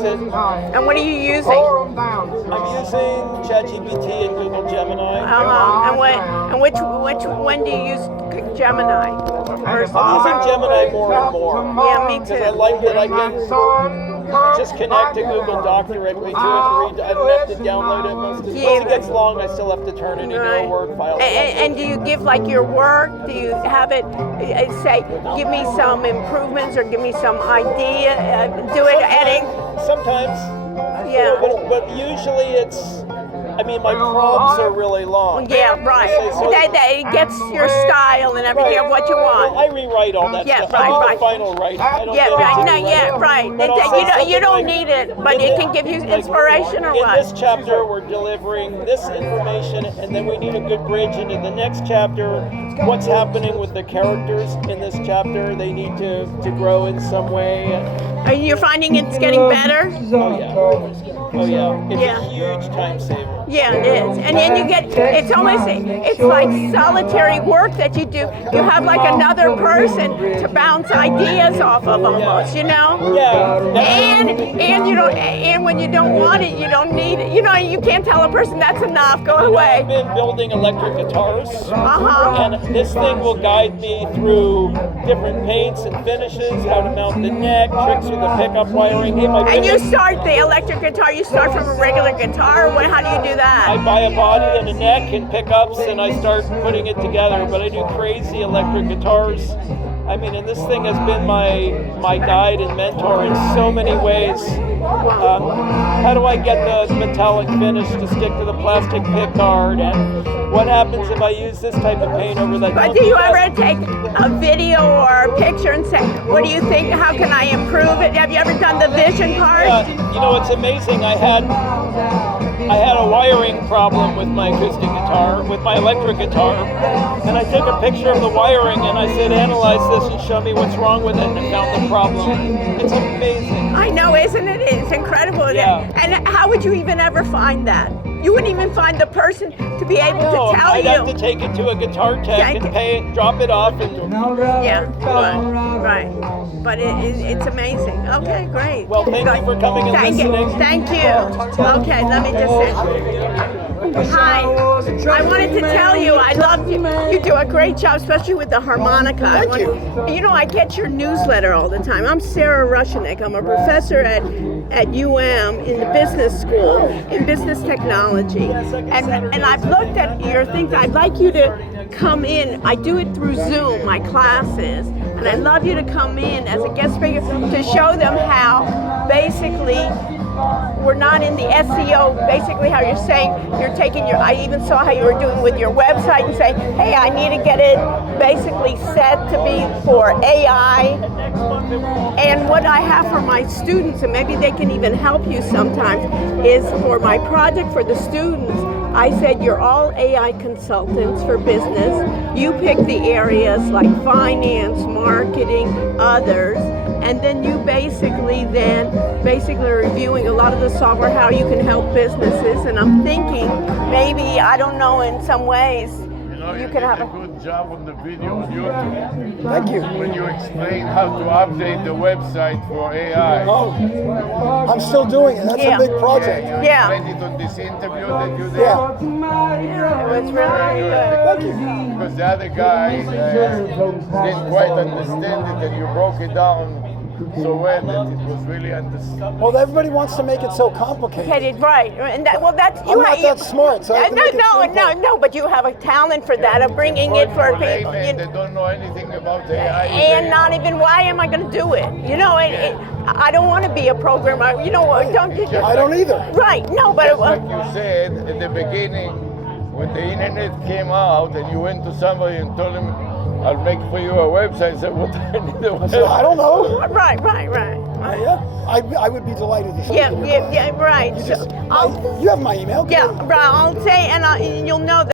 use it. And what are you using? I'm using ChatGPT and Google Gemini. And when do you use Gemini? I'm using Gemini more and more. Yeah, me Because I too. like that I can just connect to Google Doc directly to it and read. I don't have to download it. Once it gets long, I still have to turn it into a Word file. And do you give like your work? Do you have it say, give me some improvements or give me some idea? Do it editing? Sometimes. Yeah. But usually it's. I mean, my prompts are really long. Yeah, right. It gets your style and everything of what you want. Well, I rewrite all that stuff. Right, I do right. the final write. I don't Yeah, get right. into No, rewriting. yeah, right. But You don't need it, but it can give you inspiration or in what? this chapter, we're delivering this information, and then we need a good bridge into the next chapter. What's happening with the characters in this chapter? They need to grow in some way. Are you finding it's getting better? Oh yeah. It's a huge time saver. Yeah, it is. And then you get, it's like solitary work that you do. You have like another person to bounce ideas off of almost, you know? Yeah. And you don't, and when you don't want it, you don't need it. You know, you can't tell a person that's enough, go away. I've been building electric guitars. Uh-huh. And this thing will guide me through different paints and finishes, how to mount the neck, tricks with the pickup wiring. And you start the electric guitar, you start from a regular guitar, how do you do that? I buy a body and a neck and pickups and I start putting it together, but I do crazy electric guitars. I mean, and this thing has been my guide and mentor in so many ways. How do I get the metallic finish to stick to the plastic pick guard? And what happens if I use this type of paint over that? But do you ever take a video or a picture and say, what do you think, how can I improve it? Have you ever done the vision part? You know, it's amazing. I had a wiring problem with my acoustic guitar, with my electric guitar, and I took a picture of the wiring and I said, analyze this and show me what's wrong with it, and I found the problem. It's amazing. I know, isn't it? It's incredible. Yeah. And how would you even ever find that? You wouldn't even find the person to be able to tell I'd you. have to take it to a guitar tech and pay it, drop it off, and yeah, right. But it's amazing. Okay, great. Well, thank you for coming and listening. Thank you. Okay, let me just say. Hi, I wanted to tell you I love you. You do a great job, especially with the harmonica. Thank you. You know, I get your newsletter all the time. I'm Sarah Rushenick. I'm a professor at UM in the business school in business technology. And I've looked at your things. I'd like you to come in. I do it through Zoom, my classes. And I'd love you to come in as a guest speaker to show them how basically we're not in the SEO, basically how you're saying, you're taking your, I even saw how you were doing with your website and saying, hey, I need to get it basically set to be for AI. And what I have for my students, and maybe they can even help you sometimes, is for my project for the students, I said you're all AI consultants for business. You pick the areas like finance, marketing, others, and then you basically are reviewing a lot of the software, how you can help businesses. And I'm thinking maybe, I don't know, in some ways, you could have a good job on the video on YouTube. Thank you. When you explain how to update the website for AI. Oh, I'm still doing it. That's a big project. You explained it on this interview that you did. Yeah. It's really good. Thank you. Because the other guy didn't quite understand it, and you broke it down so well that it was really understood. Well, everybody wants to make it so complicated. Right, and that's I'm not that smart, so I have to make it simple. No, but you have a talent for that, of bringing it for people. They don't know anything about AI. And not even, why am I going to do it? You know, I don't want to be a programmer. You know, don't you? I don't either. Right, no, but like you said at the beginning, when the internet came out and you went to somebody and told him, I'll make for you a website. I said, what do I need a website? I don't know. Right. Yeah, I would be delighted to show you. Yeah, right. You have my email. Yeah, right. I'll say, and you'll know that.